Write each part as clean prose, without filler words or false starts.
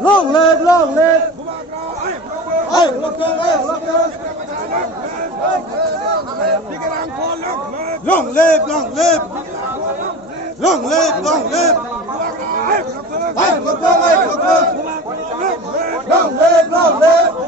Long live, long live. Long live, long live. Long live, long live. Long live, long live.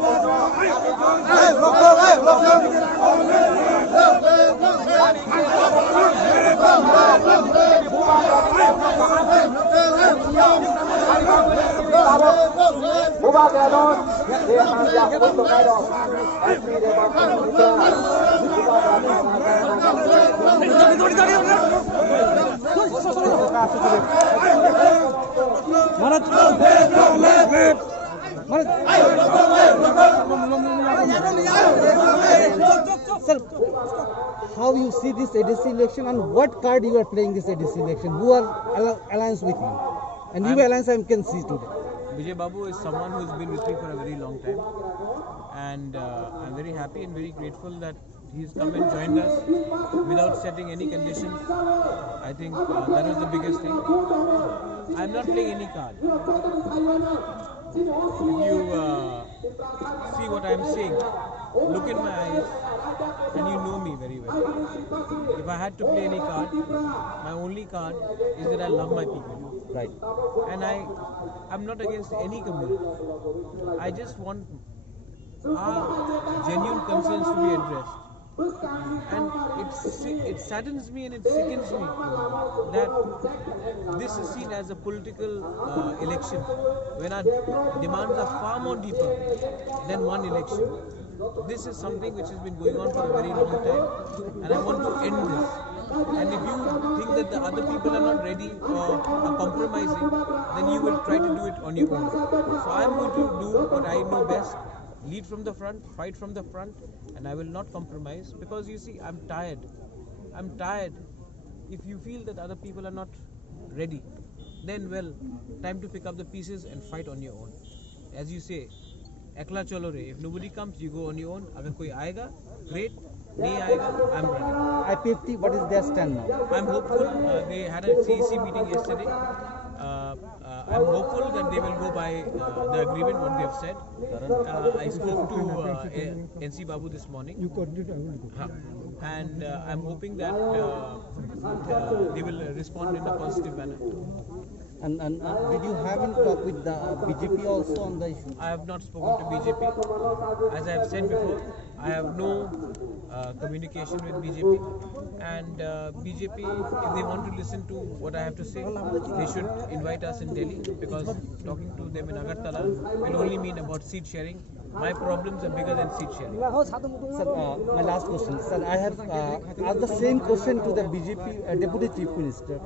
Sir, how you see this ADC election and what card you are playing this ADC election? Who are alliance with you? And new alliance I can see today. Vijay Babu is someone who's been with me for a very long time, and I'm very happy and very grateful that he's come and joined us without setting any conditions. I think that was the biggest thing. I'm not playing any card. If you see what I'm saying, look in my eyes and you know me very well. If I had to play any card, my only card is that I love my people. Right. And I'm not against any community. I just want our genuine concerns to be addressed. And it saddens me and it sickens me that this is seen as a political election when our demands are far more deeper than one election. This is something which has been going on for a very long time, and I want to end this. And if you think that the other people are not ready or are compromising, then you will try to do it on your own. So I am going to do what I know best, lead from the front, fight from the front, and I will not compromise, because you see, I'm tired. I'm tired. If you feel that other people are not ready, then well, time to pick up the pieces and fight on your own. As you say, ekla chalo re. If nobody comes, you go on your own. Agar koi aayega, great. Nahi aayega, I'm running. IPFT, what is their stand now? I'm hopeful. They had a CEC meeting yesterday. I'm hopeful that they will go by the agreement what they have said. I spoke to NC Babu this morning, and I'm hoping that they will respond in a positive manner. And did you have any talk with the BJP also on the issue? I have not spoken to BJP. As I have said before, I have no communication with BJP, and BJP, if they want to listen to what I have to say, they should invite us in Delhi, because talking to them in Agartala will only mean about seat sharing. My problems are bigger than seat sharing. Sir, my last question. Sir, I have asked the same question to the BJP Deputy Chief Minister.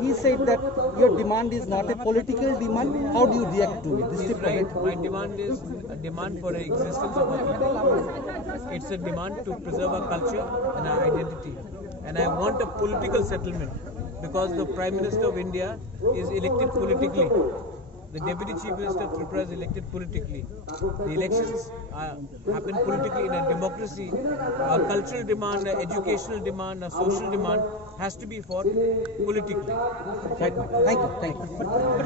He said that your demand is not a political demand. How do you react to it? This is right. My demand is a demand for the existence of our people. It's a demand to preserve our culture and our identity. And I want a political settlement, because the Prime Minister of India is elected politically. The Deputy Chief Minister of Tripura is elected politically. The elections happen politically in a democracy. A cultural demand, an educational demand, a social demand has to be fought politically. Right. Thank you.